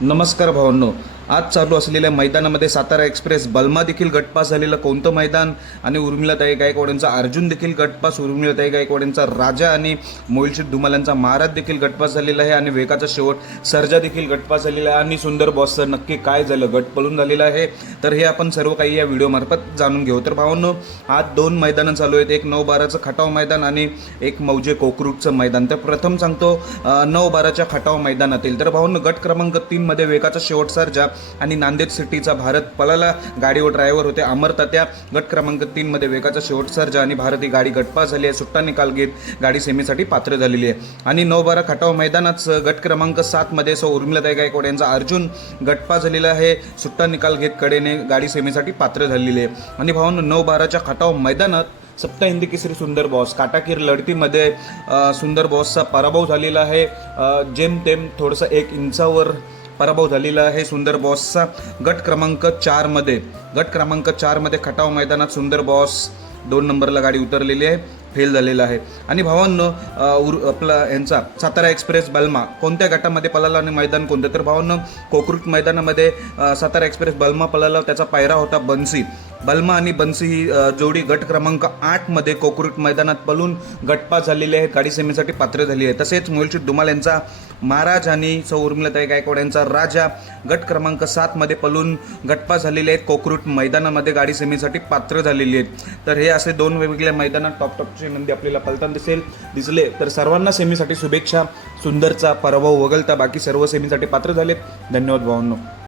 नमस्कार भावांनो. आज चालू असलेल्या मैदानामध्ये सातारा एक्सप्रेस बल्मा देखील गटपास झालेलं कोणतं मैदान? आणि उर्मिलाताई गायकवाड्यांचा अर्जुन देखील गटपास उर्मिलाताई गायकवाड्यांचा राजा आणि मोहिलशेठ धुमाल यांचा महाराज देखील गटपास झालेला आहे. आणि वेगाचा शेवट सर्जा देखील गटपास झालेला आहे. आणि सुंदर बॉसचं नक्की काय झालं? गट पळून झालेलं आहे. तर हे आपण सर्व काही या व्हिडिओमार्फत जाणून घेऊ. तर भावांनो आज दोन मैदानं चालू आहेत. एक नऊ बाराचं खटाव मैदान आणि एक मौजे कोकरूटचं मैदान. तर प्रथम सांगतो नऊ बाराच्या खटाव मैदानातील. तर भावांनो गट क्रमांक तीनमध्ये वेगाचा शेवट सर्जा आणि नांदेड सिटीचा भारत पलाला गाडीवर ड्रायव्हर होते अमर तात्या. गट क्रमांक तीनमध्ये वेगाचा शेवट सर्जा आणि भारत ही गाडी गटपास झाली आहे. सुट्टा निकाल घेत गाडी सेमीसाठी पात्र झालेली आहे. आणि नऊ बारा खटाव मैदानात गट क्रमांक सातमध्ये सो उर्मिलाताई गायकवाड यांचा अर्जुन गटपास झालेला आहे. सुट्टा निकाल घेत कडेने गाडी सेमीसाठी पात्र झालेली आहे. आणि भावांनो नऊ बाराच्या खटाव मैदानात सप्ता हिंदी केसरी सुंदर बॉस काटाकीर लढतीमध्ये सुंदर बॉसचा पराभव झालेला आहे. जेमतेम थोडंसं एक इंचावर पराभव झालेला आहे सुंदर बॉसचा. गट क्रमांक चारमध्ये गट क्रमांक चारमध्ये खटाव मैदानात सुंदर बॉस दोन नंबरला गाडी उतरलेली आहे. फेल झालेला आहे. आणि भावांनो उर आपला यांचा सातारा एक्सप्रेस बल्मा. कोणत्या गटामध्ये पळाला आणि मैदान कोणतं? तर भावांनो कोकरूट मैदानामध्ये सातारा एक्सप्रेस बल्मा पळाला. त्याचा पायरा होता बन्सी. बल्मा आणि बन्सी ही जोडी गट क्रमांक आठमध्ये कोकरूट मैदानात पलून गटपा झालेली आहे. गाडी सेमीसाठी पात्र झाली आहे. तसेच मोहिलशेठ दुमाल यांचा महाराज आणि सौ उर्मिलाताई गायकवाड यांचा राजा गट क्रमांक सातमध्ये पलून गटपास झालेले आहेत. कोकरूट मैदानामध्ये गाडी सेमीसाठी पात्र झालेली आहेत. तर हे असे दोन वेगवेगळ्या मैदानात टॉप टॉपची नंदी आपल्याला पलताना दिसेल दिसले. तर सर्वांना सेमीसाठी शुभेच्छा. सुंदरचा पराभव वगळता बाकी सर्व सेमीसाठी पात्र झालेत. धन्यवाद भावांनो.